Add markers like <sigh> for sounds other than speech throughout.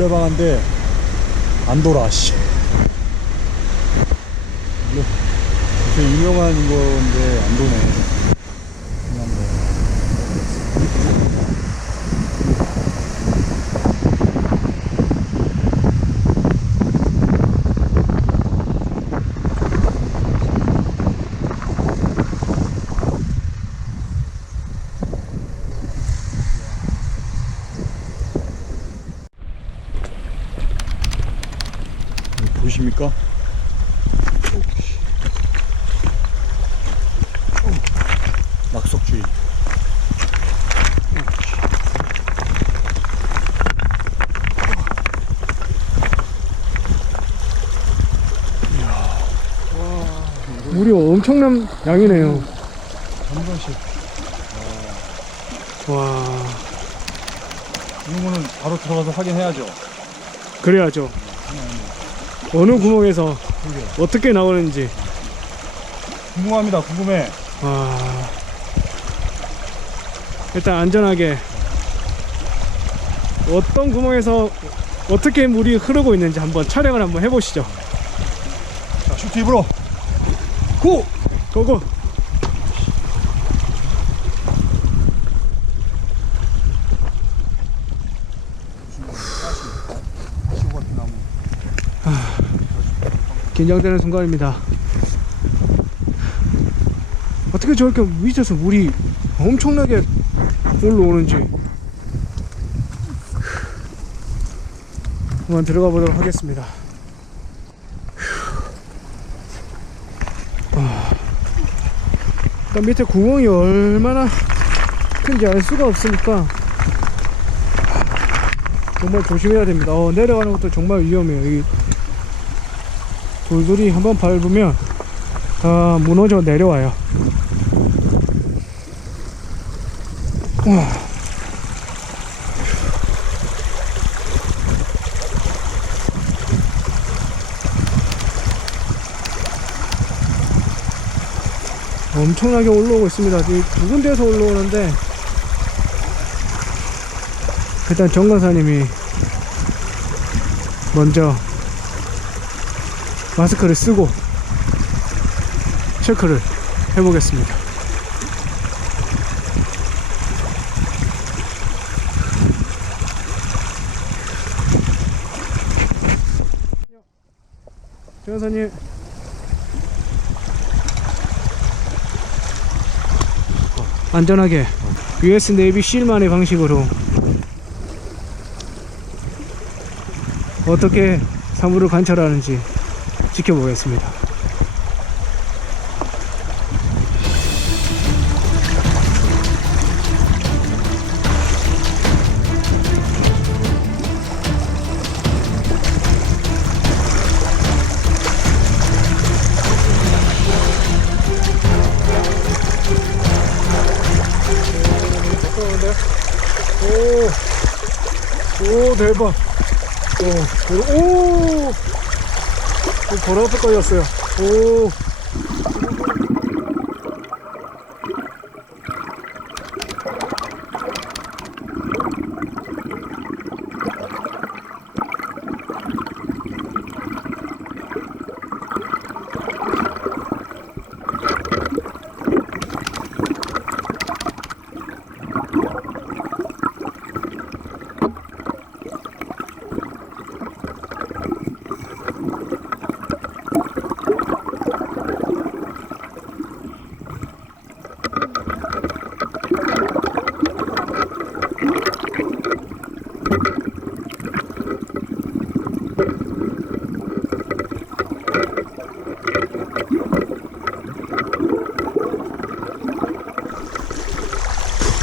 물레방아인데 안 돌아 씨. 되게 유명한 건데 안 도네. 그냥 뭐. 보이십니까? 어, 낙석주의. 물이 엄청난 양이네요. 한 번씩. 와, 이런 거는 바로 들어가서 확인해야죠. 그래야죠. 어느 구멍에서 그게. 어떻게 나오는지. 궁금합니다. 궁금해. 와. 일단 안전하게 어떤 구멍에서 어떻게 물이 흐르고 있는지 한번 촬영을 한번 해보시죠. 자, 슈트 입으러. 고! 고고! 긴장되는 순간입니다. 어떻게 저렇게 위에서 물이 엄청나게 올라오는지 한번 들어가 보도록 하겠습니다. 일단 밑에 구멍이 얼마나 큰지 알 수가 없으니까 정말 조심해야 됩니다. 어, 내려가는 것도 정말 위험해요. 이 돌돌이 한번 밟으면 아, 무너져 내려와요. 우와. 엄청나게 올라오고 있습니다. 이두 군데에서 올라오는데 일단 정관사님이 먼저 마스크를 쓰고 체크를 해보겠습니다. 변호사님 안전하게 US 네이비 실만의 방식으로 어떻게 사물을 관찰하는지 지켜보겠습니다. 오, 오 대박. 오, 오, 오 보라 앞에 걸렸어요. 오.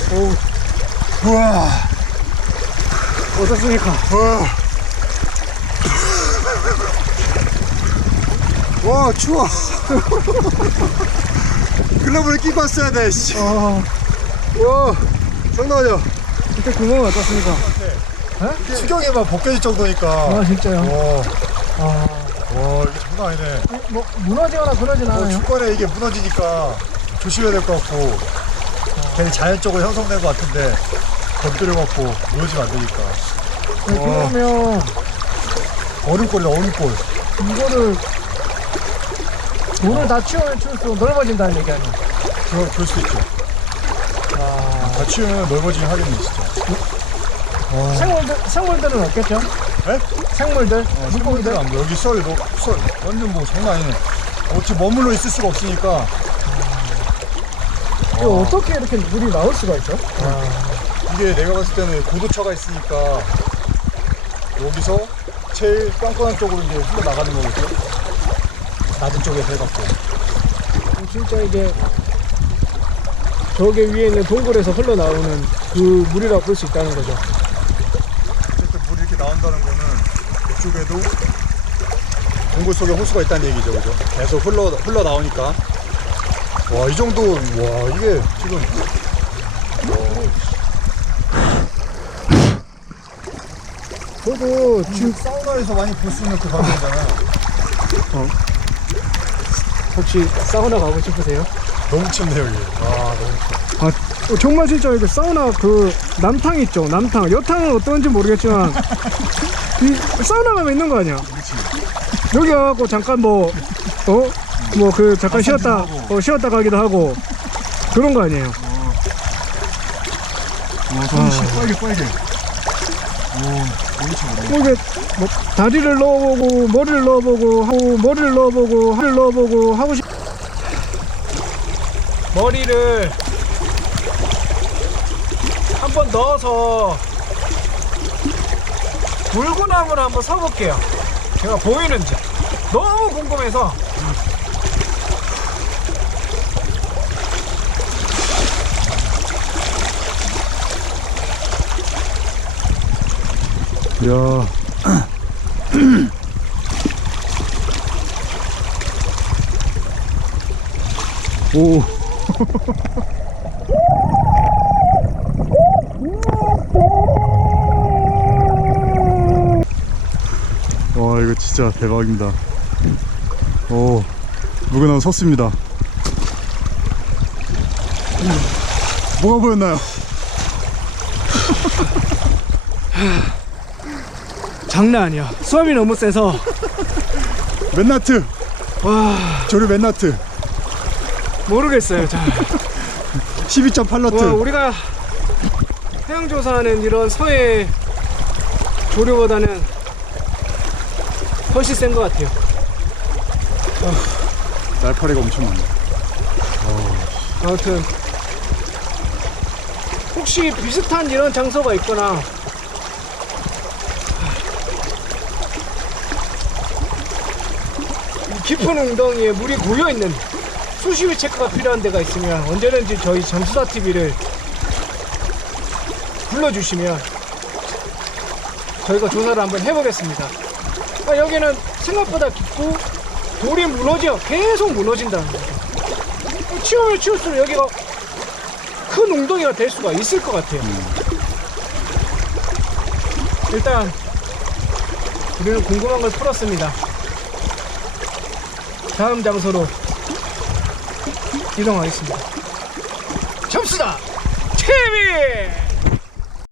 오, 우와. 어떻습니까? 와, 추워. <laughs> 글러브를 끼고 왔어야 돼, 씨. 아, 와, 장난 아니야. 밑에 구멍은 어떻습니까? 수경에만 벗겨질 정도니까. 아, 진짜요? 와, 아, 와, 이게 장난 아니네. 뭐, 무너지거나 그러진 어, 않아요. 중간에 이게 무너지니까 조심해야 될 것 같고 괜히 자연적으로 형성된 것 같은데 건드려갖고 무너지면 안 되니까 이렇게 와. 보면 얼음골이다 얼음골 이거를 물을 다 치우면 치울수록 넓어진다는 얘기 아니야? 그럴, 그럴 수 있죠 아, 다 치우면 넓어지긴 하겠네 진짜 와. 생물들, 생물들은 없겠죠? 네? 생물들? 어, 물고기들? 물고기들 안 보여. 여기 썰, 너, 썰, 완전 뭐 장난 아니네. 어찌 머물러 있을 수가 없으니까. 이거 어, 어떻게 이렇게 물이 나올 수가 있죠? 이게 내가 봤을 때는 고도차가 있으니까 여기서 제일 뻔뻔한 쪽으로 이제 흘러나가는 거겠죠? 낮은 쪽에서 해갖고. 진짜 이게 저게 위에 있는 동굴에서 흘러나오는 그 물이라고 볼 수 있다는 거죠. 어쨌든 물이 이렇게 나온다는 거는 이쪽에도 동굴 속에 호수가 있다는 얘기죠, 그죠? 계속 흘러, 흘러나오니까. 와, 이 정도, 와, 이게 지금. 저도 지금 사우나에서 많이 볼 수 있는 그 광경이잖아요. 혹시 사우나 가고 싶으세요? 너무 춥네, 여기. 와, 너무 춥 어, 정말 진짜 이게 사우나 그 남탕 있죠 남탕 여탕은 어떤지 모르겠지만 <laughs> 이 사우나 가면 있는 거 아니야 그렇지. 여기 와갖고 잠깐 뭐 어? 뭐 그 잠깐 쉬었다. 어, 쉬었다 가기도 하고 그런 거 아니에요 와, 손이 씨 빨개, 빨개. 뭐 이게 뭐 다리를 넣어보고 머리를 넣어보고 하고 머리를 넣어보고 하를 넣어보고 하고 싶 머리를 한 번 넣어서 물구나무를 한번 서볼게요. 제가 보이는지. 너무 궁금해서 야. 오. 와 이거 진짜 대박입니다. 오 무게나무 섰습니다. 뭐가 보였나요? <laughs> 장난 아니야 수압이 너무 세서 맨나트 와 조류 맨나트 모르겠어요 자. 12.8너트 와, 우리가 해양조사하는 이런 서해 조류보다는 훨씬 센 것 같아요. 날파리가 엄청 많네. 아무튼 혹시 비슷한 이런 장소가 있거나 깊은 웅덩이에 물이 고여 있는 수시위 체크가 필요한 데가 있으면 언제든지 저희 잠수다 TV를 불러주시면 저희가 조사를 한번 해보겠습니다. 아, 여기는 생각보다 깊고 돌이 무너져 계속 무너진다는 거죠. 치우면 치울수록 여기가 큰 웅덩이가 될 수가 있을 것 같아요. 일단 우리는 궁금한 걸 풀었습니다. 다음 장소로 이동하겠습니다. 접수다! TV!